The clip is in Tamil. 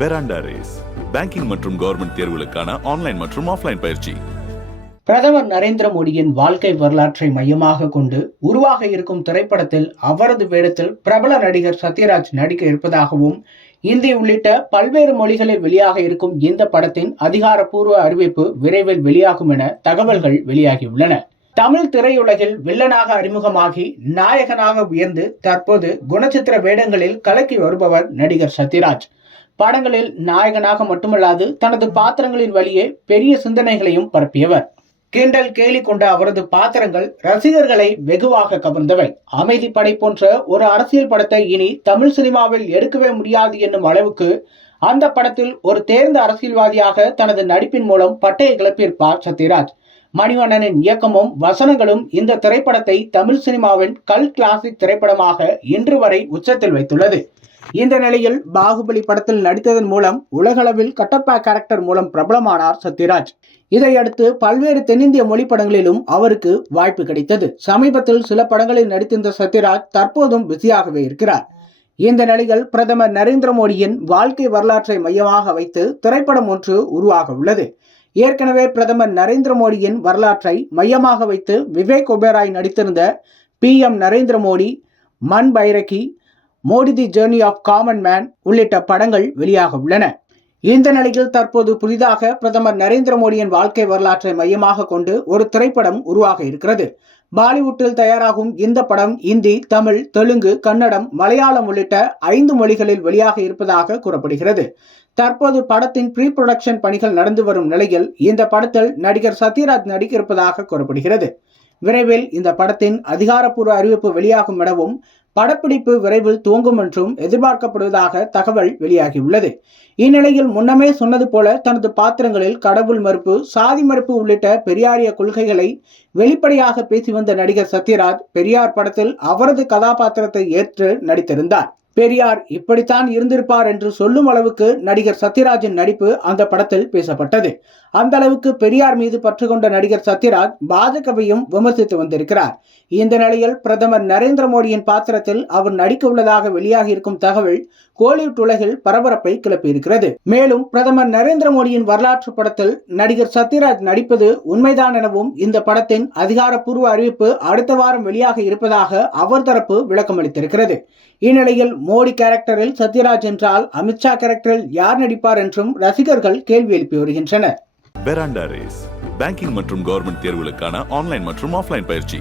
பெராண்டா ரேஸ் பேங்கிங் மற்றும் கவர்மெண்ட் தேர்வுகளுக்கான ஆன்லைன் மற்றும் ஆஃப்லைன் பயிற்சி. பிரதமர் நரேந்திர மோடியின் வாழ்க்கை வரலாற்றை மையமாக கொண்டு உருவாக இருக்கும் திரைப்படத்தில் அவரது வேடத்தில் பிரபல நடிகர் சத்யராஜ் நடிக்க இருப்பதாகவும், இந்தி உள்ளிட்ட பல்வேறு மொழிகளில் வெளியாக இருக்கும் இந்த படத்தின் அதிகாரப்பூர்வ அறிவிப்பு விரைவில் வெளியாகும் என தகவல்கள் வெளியாகியுள்ளன. தமிழ் திரையுலகில் வில்லனாக அறிமுகமாகி நாயகனாக உயர்ந்து தற்போது குணச்சித்திர வேடங்களில் கலக்கி வருபவர் நடிகர் சத்யராஜ். படங்களில் நாயகனாக மட்டுமல்லாது தனது பாத்திரங்களின் வழியே பெரிய சிந்தனைகளையும் பரப்பியவர். கிண்டல் கேலி கொண்ட அவரது பாத்திரங்கள் ரசிகர்களை வெகுவாக கவர்ந்தவை. அமைதிப்படை போன்ற ஒரு அரசியல் படத்தை இனி தமிழ் சினிமாவில் எடுக்கவே முடியாது என்னும் அளவுக்கு அந்த படத்தில் ஒரு தேர்ந்த அரசியல்வாதியாக தனது நடிப்பின் மூலம் பட்டையை கிளப்பியிருப்பார் சத்யராஜ். மணிவண்ணனின் இயக்கமும் வசனங்களும் இந்த திரைப்படத்தை தமிழ் சினிமாவின் கல் கிளாசிக் திரைப்படமாக இன்று வரை உச்சத்தில் வைத்துள்ளது. இந்த நிலையில் பாகுபலி படத்தில் நடித்ததன் மூலம் உலகளவில் கட்டப்பா கேரக்டர் மூலம் பிரபலமானார் சத்யராஜ். இதையடுத்து பல்வேறு தென்னிந்திய மொழி படங்களிலும் அவருக்கு வாய்ப்பு கிடைத்தது. சமீபத்தில் சில படங்களில் நடித்திருந்த சத்யராஜ் தற்போதும் பிஸியாகவே இருக்கிறார். இந்த நிலையில் பிரதமர் நரேந்திர மோடியின் வாழ்க்கை வரலாற்றை மையமாக வைத்து திரைப்படம் ஒன்று உருவாக உள்ளது. ஏற்கனவே பிரதமர் நரேந்திர மோடியின் வரலாற்றை மையமாக வைத்து விவேக் ஒபேராய் நடித்திருந்த PM Narendra Modi, Man Bairagi, Modi the journey of common man உள்ளிட்ட படங்கள் வெளியாக உள்ளன. இந்த நிலையில் தற்போது புதிதாக பிரதமர் நரேந்திர மோடியின் வாழ்க்கை வரலாற்றை மையமாக கொண்டு ஒரு திரைப்படம் உருவாக இருக்கிறது. பாலிவுட்டில் தயாராகும் இந்த படம் இந்தி, தமிழ், தெலுங்கு, கன்னடம், மலையாளம் உள்ளிட்ட 5 மொழிகளில் வெளியாக இருப்பதாக கூறப்படுகிறது. தற்போது படத்தின் ப்ரீ புரொடக்ஷன் பணிகள் நடந்து வரும் நிலையில் இந்த படத்தில் நடிகர் சத்யராஜ் நடிக்க இருப்பதாக கூறப்படுகிறது. விரைவில் இந்த படத்தின் அதிகாரப்பூர்வ அறிவிப்பு வெளியாகும் எனவும், படப்பிடிப்பு விரைவில் துவங்கும் என்றும் எதிர்பார்க்கப்படுவதாக தகவல் வெளியாகியுள்ளது. இந்நிலையில் முன்னமே சொன்னது போல தனது பாத்திரங்களில் கடவுள் மறுப்பு, சாதி மறுப்பு உள்ளிட்ட பெரியாரிய கொள்கைகளை வெளிப்படையாக பேசி வந்த நடிகர் சத்யராஜ் பெரியார் படத்தில் அவரது கதாபாத்திரத்தை ஏற்று நடித்திருந்தார். பெரியார் இப்படித்தான் இருந்திருப்பார் என்று சொல்லும் அளவுக்கு நடிகர் சத்யராஜின் நடிப்பு அந்த படத்தில் பேசப்பட்டது. அந்த அளவுக்கு பெரியார் மீது பற்று கொண்ட நடிகர் சத்யராஜ் பாஜகவையும் விமர்சித்து வந்திருக்கிறார். இந்த நிலையில் பிரதமர் நரேந்திர மோடியின் பாத்திரத்தில் அவர் நடிக்க உள்ளதாக வெளியாகி இருக்கும் தகவல் கோலிவுட் உலகில் பரபரப்பை கிளப்பியிருக்கிறது. மேலும் பிரதமர் நரேந்திர மோடியின் வரலாற்று படத்தில் நடிகர் சத்யராஜ் நடிப்பது உண்மைதான் எனவும், இந்த படத்தின் அதிகாரப்பூர்வ அறிவிப்பு அடுத்த வாரம் வெளியாக இருப்பதாக அவர் தரப்பு விளக்கம் அளித்திருக்கிறது. இந்நிலையில் மோடி கேரக்டரில் சத்யராஜ் என்றால் அமித்ஷா கேரக்டரில் யார் நடிப்பார் என்றும் ரசிகர்கள் கேள்வி எழுப்பி வருகின்றனர். பெராண்டா ரேஸ் பேங்கிங் மற்றும் கவர்மெண்ட் தேர்வுகளுக்கான ஆன்லைன் மற்றும் ஆஃப்லைன் பயிற்சி.